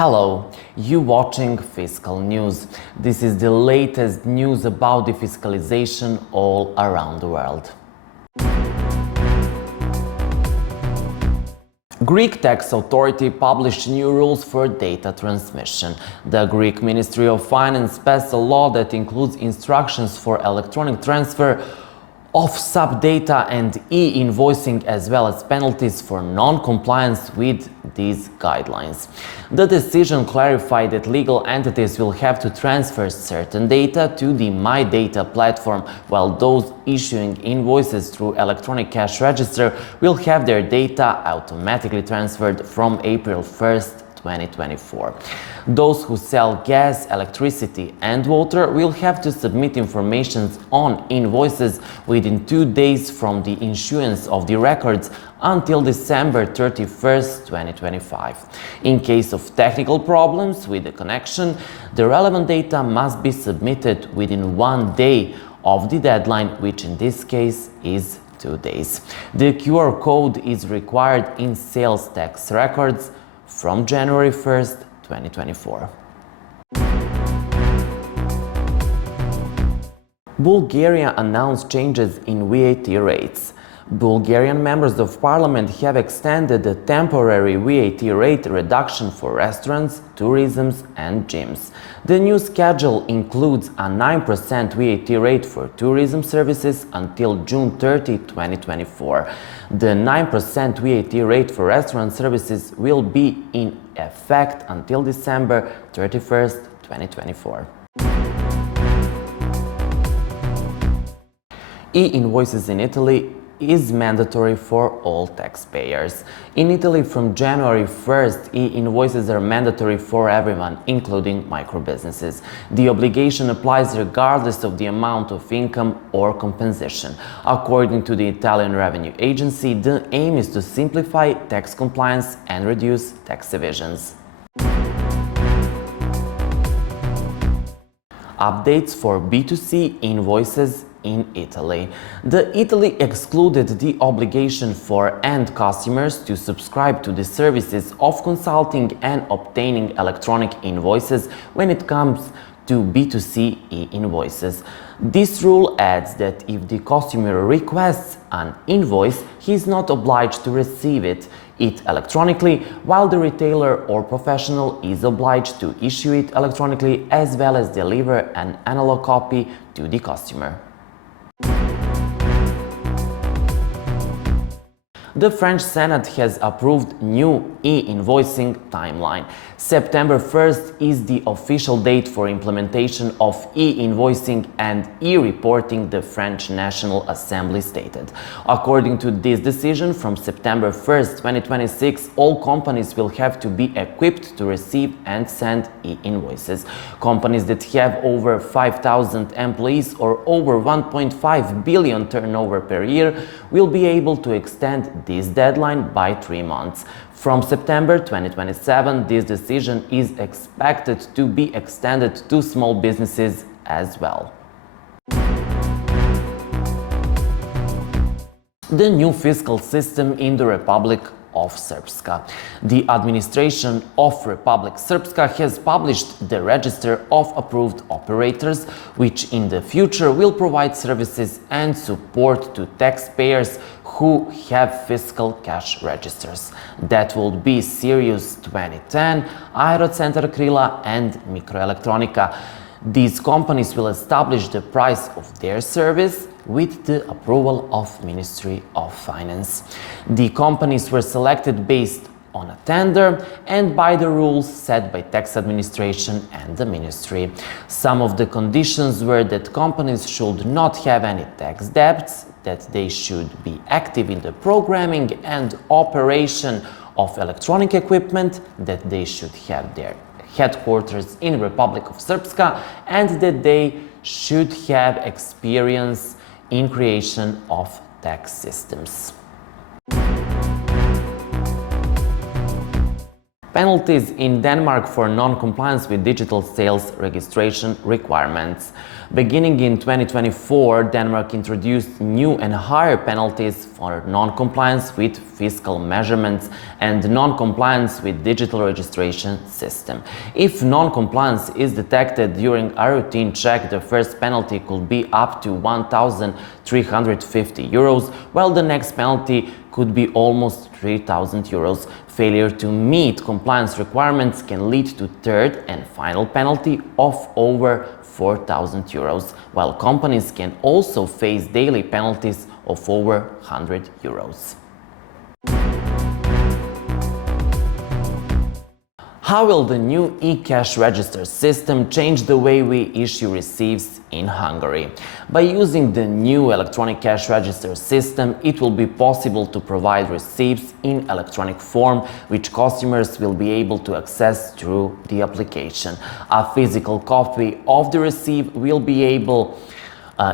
Hello, you watching Fiscal News. This is the latest news about the fiscalization all around the world. Greek tax authority published new rules for data transmission. The Greek Ministry of Finance passed a law that includes instructions for electronic transfer of sub-data and e-invoicing, as well as penalties for non-compliance with these guidelines. The decision clarified that legal entities will have to transfer certain data to the My Data platform, while those issuing invoices through electronic cash register will have their data automatically transferred from April 1st, 2024. Those who sell gas, electricity and water will have to submit information on invoices within 2 days from the issuance of the records until December 31st, 2025. In case of technical problems with the connection, the relevant data must be submitted within 1 day of the deadline, which in this case is 2 days. The QR code is required in sales tax records from January 1st, 2024. Bulgaria announced changes in VAT rates. Bulgarian members of parliament have extended the temporary VAT rate reduction for restaurants, tourism and gyms. The new schedule includes a 9% VAT rate for tourism services until June 30, 2024. The 9% VAT rate for restaurant services will be in effect until December 31st, 2024. E-invoices in Italy is mandatory for all taxpayers. In Italy, from January 1st, e-invoices are mandatory for everyone, including microbusinesses. The obligation applies regardless of the amount of income or compensation. According to the Italian Revenue Agency, the aim is to simplify tax compliance and reduce tax evasions. Updates for B2C invoices in Italy. Italy excluded the obligation for end customers to subscribe to the services of consulting and obtaining electronic invoices when it comes to B2C e-invoices. This rule adds that if the customer requests an invoice, he is not obliged to receive it electronically, while the retailer or professional is obliged to issue it electronically as well as deliver an analog copy to the customer. The French Senate has approved new e-invoicing timeline. September 1st is the official date for implementation of e-invoicing and e-reporting, the French National Assembly stated. According to this decision, from September 1st, 2026, all companies will have to be equipped to receive and send e-invoices. Companies that have over 5,000 employees or over 1.5 billion turnover per year will be able to extend this deadline by 3 months. From September 2027, this decision is expected to be extended to small businesses as well. The new fiscal system in the Republic of Srpska. The administration of Republic Srpska has published the register of approved operators, which in the future will provide services and support to taxpayers who have fiscal cash registers. That will be Sirius 2010, Aerocenter Krila and Microelektronika. These companies will establish the price of their service with the approval of Ministry of Finance. The companies were selected based on a tender and by the rules set by tax administration and the ministry. Some of the conditions were that companies should not have any tax debts, that they should be active in the programming and operation of electronic equipment, that they should have their headquarters in Republic of Srpska, and that they should have experience in creation of tax systems. Penalties in Denmark for non-compliance with digital sales registration requirements. Beginning in 2024, Denmark introduced new and higher penalties for non-compliance with fiscal measurements and non-compliance with digital registration system. If non-compliance is detected during a routine check, the first penalty could be up to 1,350 euros, while the next penalty could be almost 3,000 euros. Failure to meet compliance requirements can lead to third and final penalty of over 4,000 euros, while companies can also face daily penalties of over 100 euros. How will the new e-cash register system change the way we issue receipts in Hungary? By using the new electronic cash register system, it will be possible to provide receipts in electronic form, which customers will be able to access through the application. A physical copy of the receipt will be able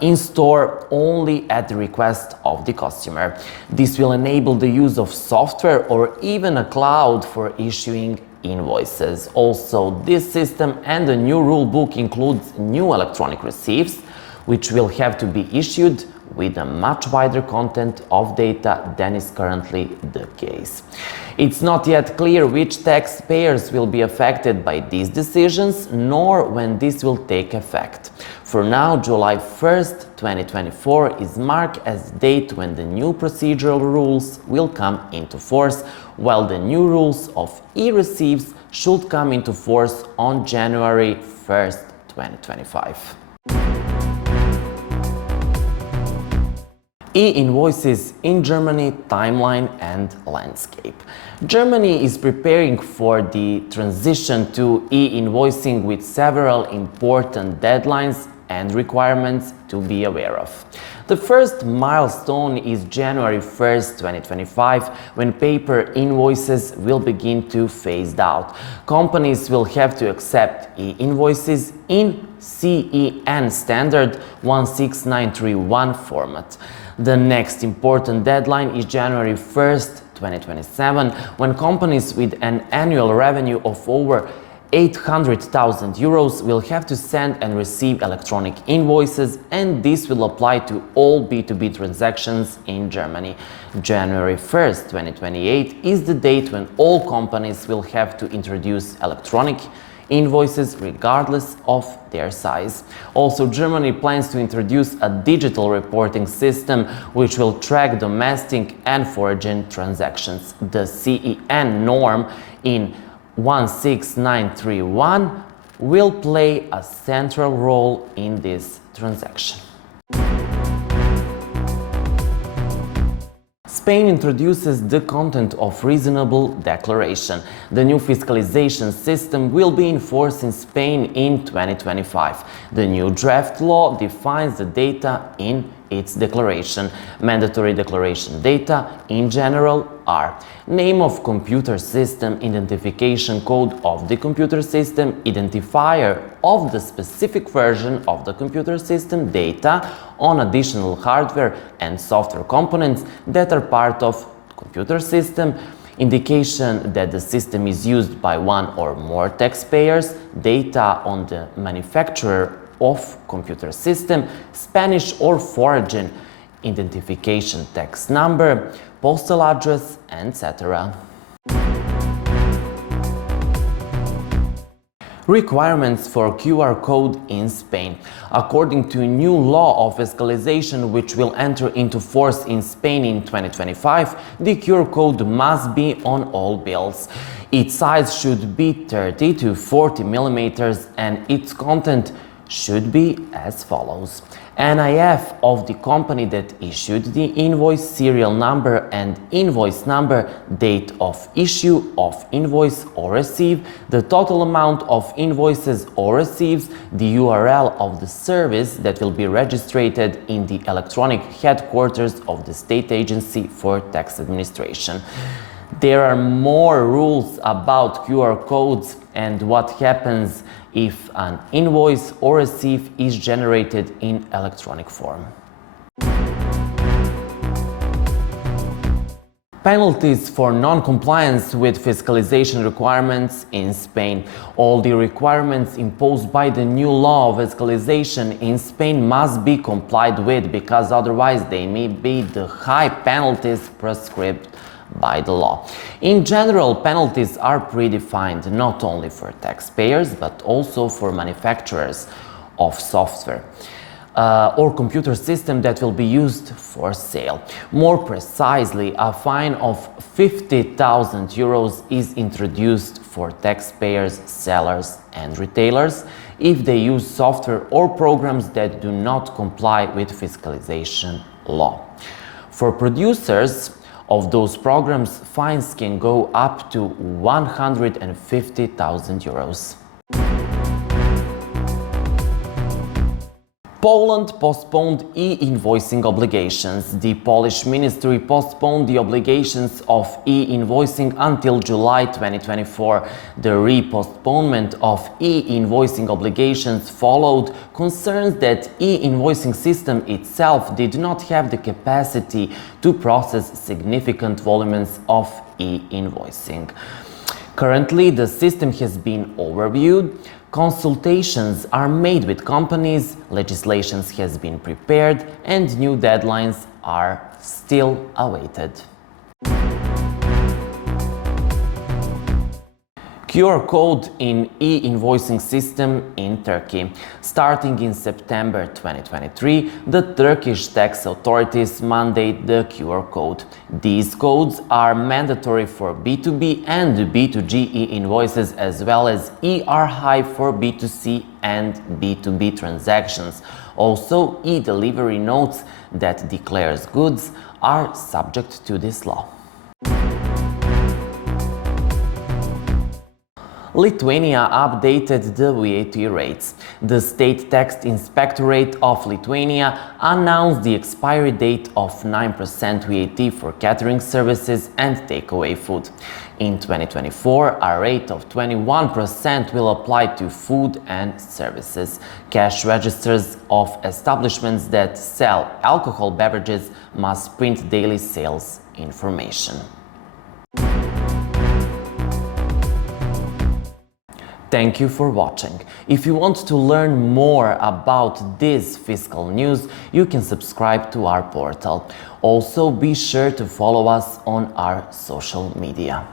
in store only at the request of the customer. This will enable the use of software or even a cloud for issuing invoices. Also, this system and the new rule book includes new electronic receipts, which will have to be issued with a much wider content of data than is currently the case. It's not yet clear which taxpayers will be affected by these decisions, nor when this will take effect. For now, July 1st, 2024 is marked as the date when the new procedural rules will come into force, while the new rules of e-receipts should come into force on January 1st, 2025. E-invoices in Germany, timeline and landscape. Germany is preparing for the transition to e-invoicing with several important deadlines and requirements to be aware of. The first milestone is January 1st, 2025, when paper invoices will begin to phase out. Companies will have to accept e-invoices in CEN standard 16931 format. The next important deadline is January 1st, 2027, when companies with an annual revenue of over 800,000 euros will have to send and receive electronic invoices, and this will apply to all B2B transactions in Germany. January 1st, 2028 is the date when all companies will have to introduce electronic invoices regardless of their size. Also, Germany plans to introduce a digital reporting system which will track domestic and foreign transactions. The CEN norm in 16931 will play a central role in this transaction. Spain introduces the content of reasonable declaration. The new fiscalization system will be in force in Spain in 2025. The new draft law defines the data in its declaration. Mandatory declaration data in general are name of computer system, identification code of the computer system, identifier of the specific version of the computer system, data on additional hardware and software components that are part of computer system, indication that the system is used by one or more taxpayers, data on the manufacturer of computer system, Spanish or foreign identification tax number, postal address, etc. Requirements for QR code in Spain. According to a new law of fiscalization which will enter into force in Spain in 2025, the QR code must be on all bills. Its size should be 30 to 40 millimeters and its content should be as follows: NIF of the company that issued the invoice, serial number and invoice number, date of issue of invoice or receipt, the total amount of invoices or receipts, the URL of the service that will be registered in the electronic headquarters of the state agency for tax administration. There are more rules about QR codes and what happens if an invoice or receipt is generated in electronic form. Penalties for non-compliance with fiscalization requirements in Spain. All the requirements imposed by the new law of fiscalization in Spain must be complied with, because otherwise they may be the high penalties prescribed by the law. In general, penalties are predefined not only for taxpayers but also for manufacturers of software or computer system that will be used for sale. More precisely, a fine of 50,000 euros is introduced for taxpayers, sellers and retailers if they use software or programs that do not comply with fiscalization law. For producers of those programs, fines can go up to 150,000 euros. Poland postponed e-invoicing obligations. The Polish ministry postponed the obligations of e-invoicing until July 2024. The re-postponement of e-invoicing obligations followed concerns that e-invoicing system itself did not have the capacity to process significant volumes of e-invoicing. Currently, the system has been overviewed. Consultations are made with companies, legislation has been prepared, and new deadlines are still awaited. QR code in e-invoicing system in Turkey. Starting in September 2023, the Turkish tax authorities mandate the QR code. These codes are mandatory for B2B and B2G e-invoices, as well as ER for B2C and B2B transactions. Also, e-delivery notes that declares goods are subject to this law. Lithuania updated the VAT rates. The State Tax Inspectorate of Lithuania announced the expiry date of 9% VAT for catering services and takeaway food. In 2024, a rate of 21% will apply to food and services. Cash registers of establishments that sell alcohol beverages must print daily sales information. Thank you for watching. If you want to learn more about this fiscal news, you can subscribe to our portal. Also, be sure to follow us on our social media.